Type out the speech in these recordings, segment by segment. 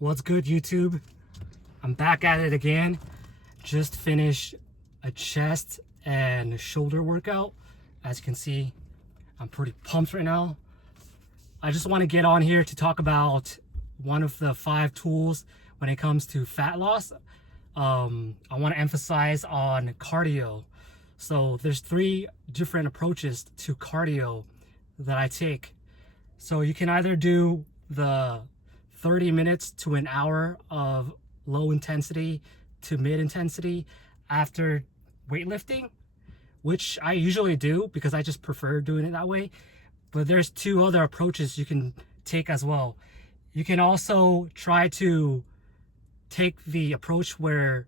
What's good, YouTube? I'm back at it again. Just finished a chest and shoulder workout. As you can see, I'm pretty pumped right now. I just want to get on here to talk about one of the 5 tools when it comes to fat loss. I want to emphasize on cardio. So there's 3 different approaches to cardio that I take. So you can either do the 30 minutes to an hour of low intensity to mid intensity after weightlifting, which I usually do because I just prefer doing it that way. But there's 2 other approaches you can take as well. You can also try to take the approach where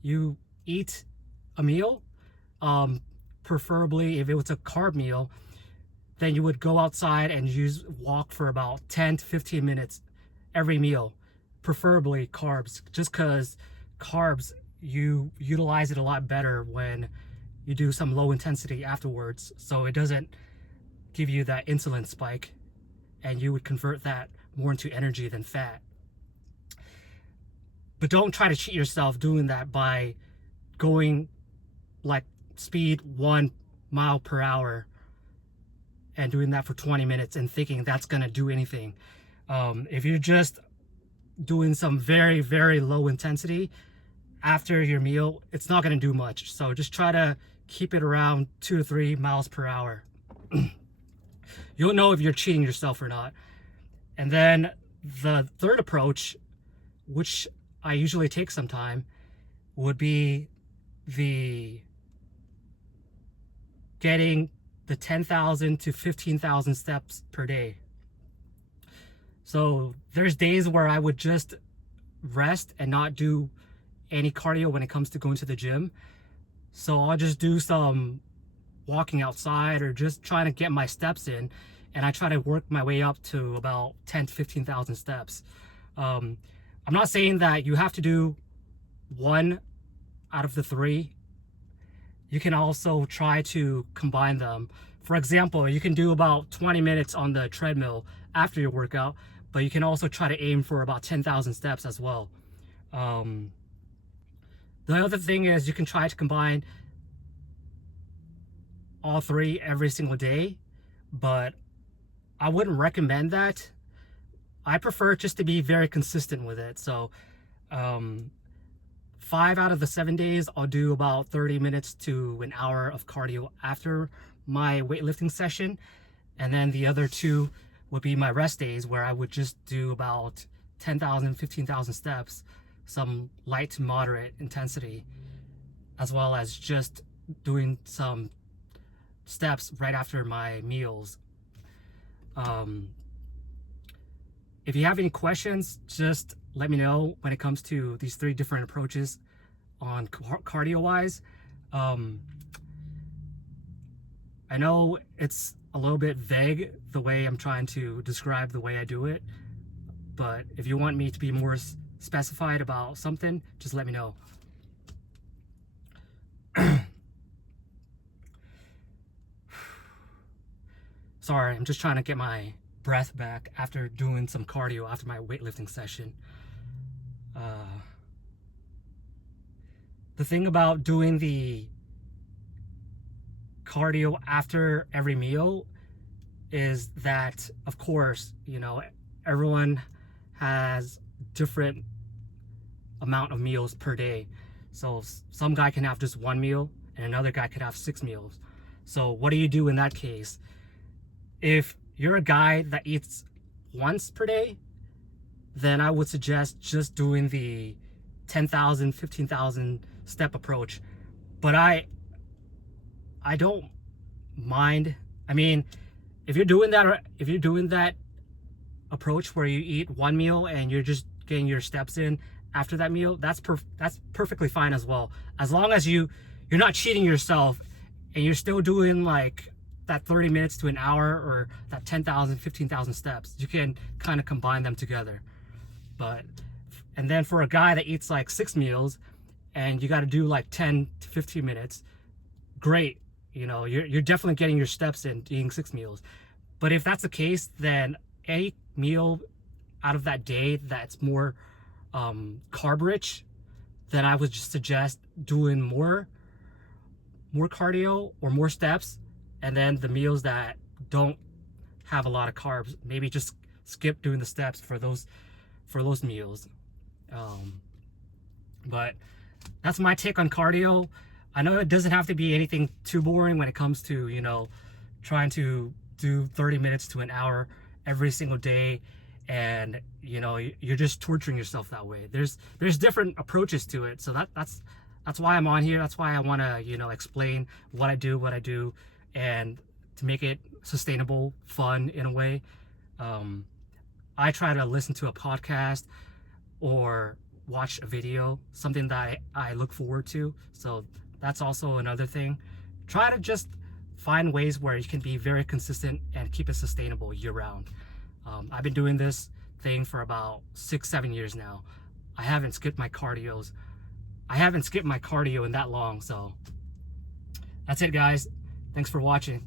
you eat a meal, preferably if it was a carb meal, then you would go outside and walk for about 10 to 15 minutes every meal, preferably carbs, just because carbs, you utilize it a lot better when you do some low intensity afterwards, so it doesn't give you that insulin spike, and you would convert that more into energy than fat. But don't try to cheat yourself doing that by going like speed 1 mile per hour and doing that for 20 minutes and thinking that's gonna do anything. If you're just doing some very, very low intensity after your meal, it's not gonna do much. So just try to keep it around 2 to 3 miles per hour. You'll know if you're cheating yourself or not. And then the third approach, which I usually take some time, would be getting the 10,000 to 15,000 steps per day. So there's days where I would just rest and not do any cardio when it comes to going to the gym. So I'll just do some walking outside or just trying to get my steps in, and I try to work my way up to about 10 to 15,000 steps. I'm not saying that you have to do 1 out of the 3. You can also try to combine them. For example, you can do about 20 minutes on the treadmill after your workout, but you can also try to aim for about 10,000 steps as well. The other thing is you can try to combine all 3 every single day, but I wouldn't recommend that. I prefer just to be very consistent with it. So 5 out of the 7 days, I'll do about 30 minutes to an hour of cardio after my weightlifting session. And then the other 2 would be my rest days, where I would just do about 10,000, 15,000 steps, some light to moderate intensity, as well as just doing some steps right after my meals. If you have any questions, just let me know when it comes to these 3 different approaches on cardio wise. I know it's a little bit vague the way I'm trying to describe the way I do it, but if you want me to be more specified about something, just let me know. Sorry, I'm just trying to get my breath back after doing some cardio after my weightlifting session. The thing about doing the cardio after every meal is that, of course, everyone has different amount of meals per day. So some guy can have just 1 meal and another guy could have 6 meals. So what do you do in that case? If you're a guy that eats once per day, then I would suggest just doing the 10,000, 15,000 step approach. But I don't mind. I mean, if you're doing that approach where you eat 1 meal and you're just getting your steps in after that meal, that's perfectly fine as well. As long as you're not cheating yourself and you're still doing like that 30 minutes to an hour or that 10,000, 15,000 steps, you can kind of combine them together. And then for a guy that eats like 6 meals and you got to do like 10 to 15 minutes, great. You're definitely getting your steps in eating 6 meals. But if that's the case, then any meal out of that day that's more carb rich, then I would just suggest doing more cardio or more steps, and then the meals that don't have a lot of carbs, maybe just skip doing the steps for those meals. But that's my take on cardio. I know it doesn't have to be anything too boring when it comes to, you know, trying to do 30 minutes to an hour every single day, and you know, you're just torturing yourself that way. There's different approaches to it, so that's why I'm on here. That's why I want to, you know, explain what I do, and to make it sustainable, fun in a way. I try to listen to a podcast or watch a video, something that I look forward to. So that's also another thing. Try to just find ways where you can be very consistent and keep it sustainable year round. I've been doing this thing for about 6-7 years now. I haven't skipped my cardio in that long. So that's it, guys. Thanks for watching.